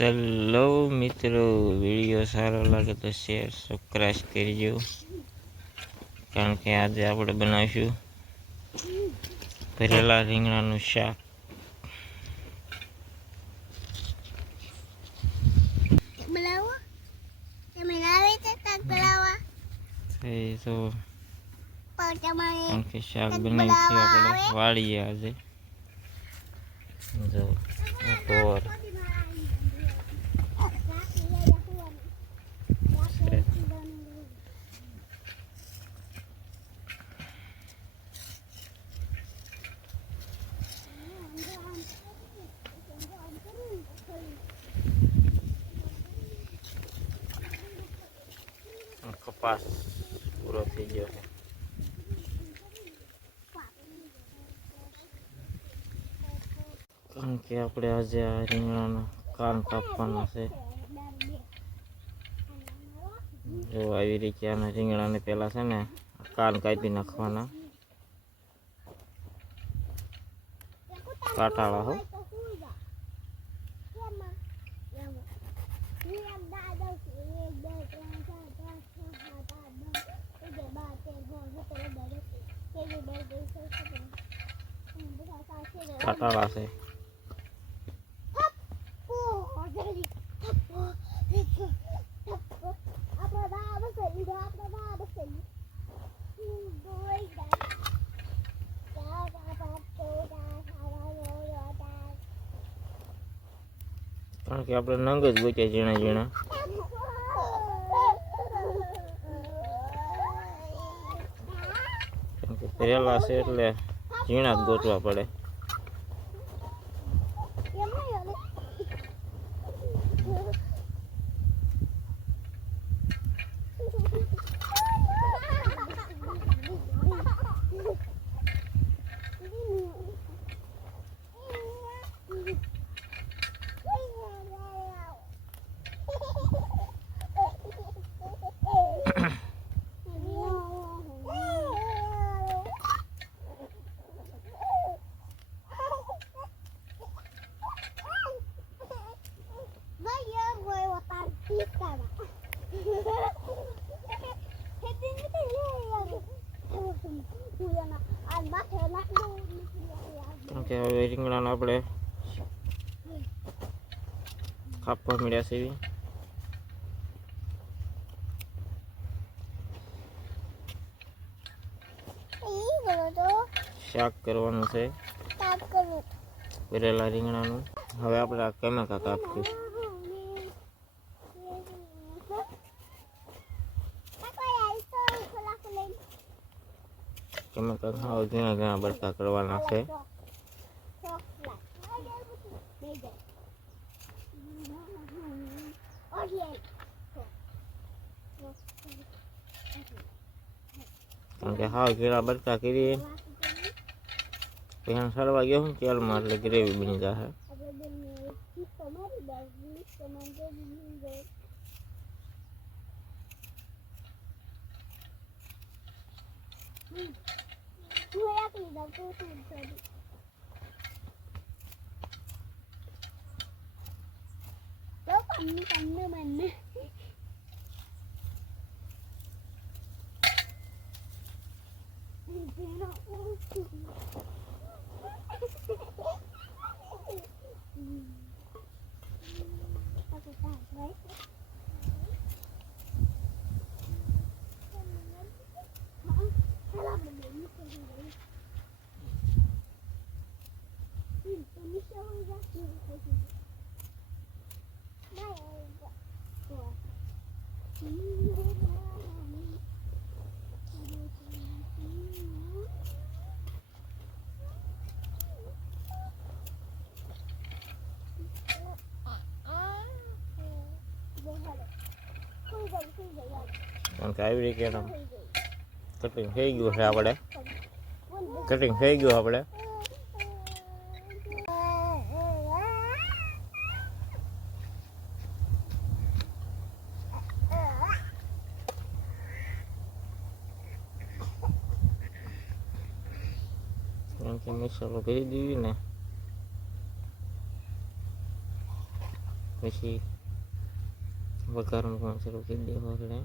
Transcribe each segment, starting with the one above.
ચલો મિત્રો. વીડિયો સારો લાગે તો શેર સબસ્ક્રાઈબ કરજો. કારણ કે આજે આપણે બનાવીશું ભરેલા રીંગણાનું શાક. તો કે શાક બનાવી છે આપણે વાળીએ આજે. જો આ ઢોર આ કપાસ પૂરો થઈ ગયો છે કારણ કે આપણે આજે આ રીંગણાના કાન કાપવાના છે જો આવી રીતે આના રીંગણાને પહેલાં છે ને કાન કાપી નાખવાના કાટાળા હો કાંટાળા છે કારણ કે આપણે નંગ જ ગોચ્યા ઝીણા ઝીણા. પહેલા છે એટલે ઝીણા જ ગોતવા પડે. કે હવે રીંગણાને આપણે કાપવા મળ્યા છે એવી શાક કરવાનું છે ભરેલા રીંગણાનું હવે આપણે આ કેમેકા કાપશું કેમેકા સાવ ઘણા ઘણા બરકા કરવાના છે. કારણ કે હાવ ઘેરા બરકા કરીએ પછી સડવા ગયો હું તેલમાં એટલે ગ્રેવી બની જશે കണ്ണ് കണ്ണ് മണ്ണ് કારણ કે આવી રીતે એનું કટિંગ થઈ ગયું છે આપણે કટિંગ થઈ ગયું આપણે કારણ કે મસાલો કરી દીધી ને પછી વઘાર મૂકવાનું શરૂ કરી દેવા આપણે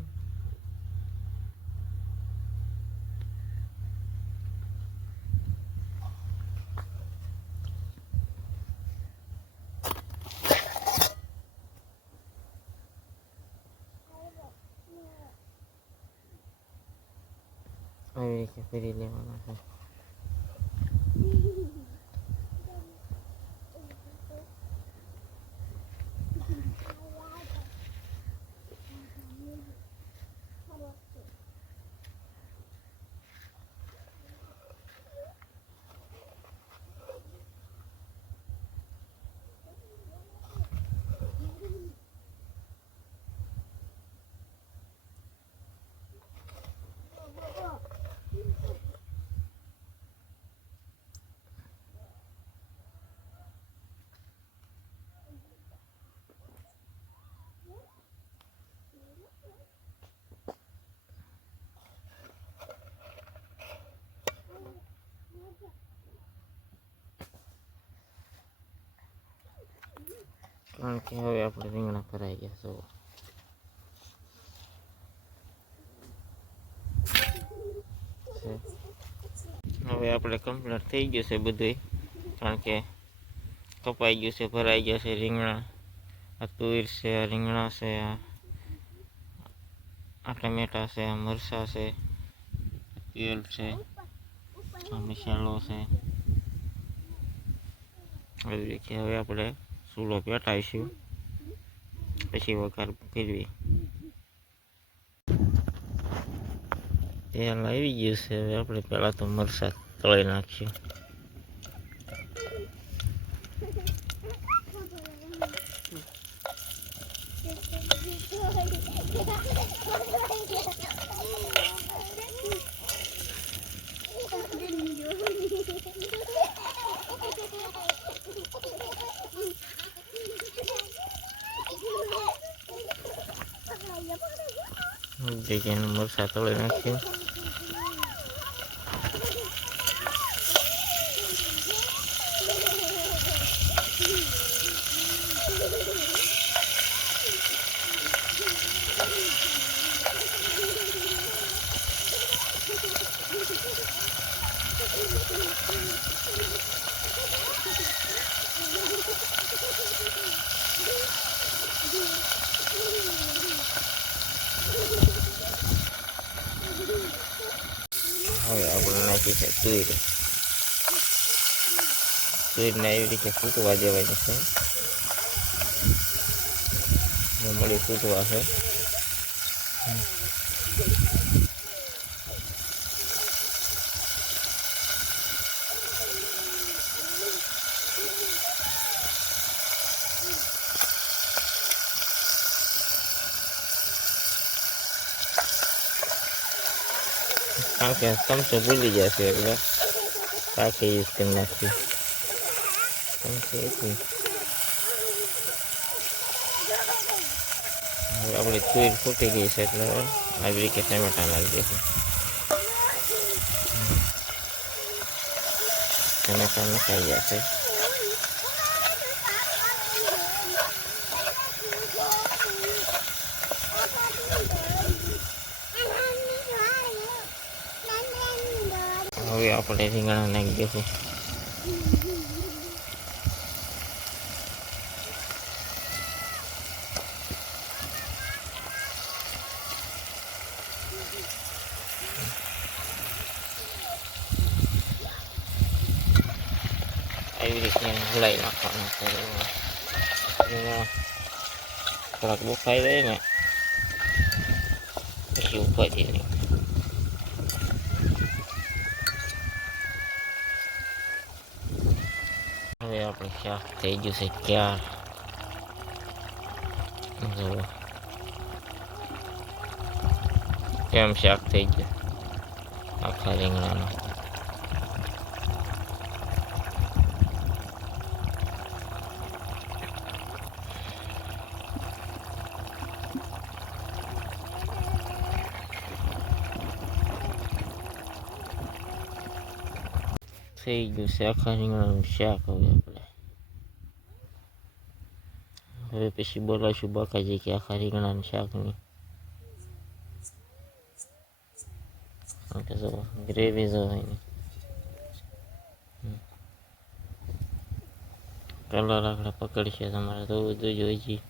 આવી રીતે કરી લેવાના છે કારણ કે હવે આપણે રીંગણા ભરાઈ ગયા છો હવે આપણે કમ્પ્લીટ થઈ ગયું છે બધું કારણ કે કપાઈ ગયું છે ભરાઈ ગયા છે રીંગણા આ તુર છે આ રીંગણા છે આ ટમેટા છે આ મરસા છે તેલ છે આ મસાલો છે હવે આપણે ચૂલો પેટાઈશું પછી વઘાર કરવી તેલ આવી ગયું છે હવે આપણે પહેલાં તો મરચાં તળી નાખીશું જગ્યાનું મરચાં તળી નાખ્યું નાખી છે તુર તુરને એવી રીતે ફૂટવા દેવાની છે મળી ફૂટવા છે કારણ કે ચમચો ભૂલી જશે એટલે પાછી યુઝ કરી નાખ્યું ચમચો એટલું હવે આપણી તુર ફૂટી ગઈ છે એટલે આવી રીતે ટમેટા નાખી દઈશું ટમેટા નખાઈ જશે હવે આપણે રીંગણા નાખી દઈશું આવી રીતે એને હલાવી નાખવાનું છે રીંગણા. રીંગણા થોડાક બફાઈ જાય ને પછી ઉપાડી નહીં શાક થઈ ગયું છે ક્યાર જુઓ કેમ શાક થઈ ગયું આખા રીંગણાનું થઈ ગયું છે આખા રીંગણાનું શાક હવે આપણે હવે પછી બોલાવશું બાકાજી કે આખા રીંગણાના શાકની ગ્રેવી જો એની કલર આપણે પકડશે તમારે તો જોજો હજી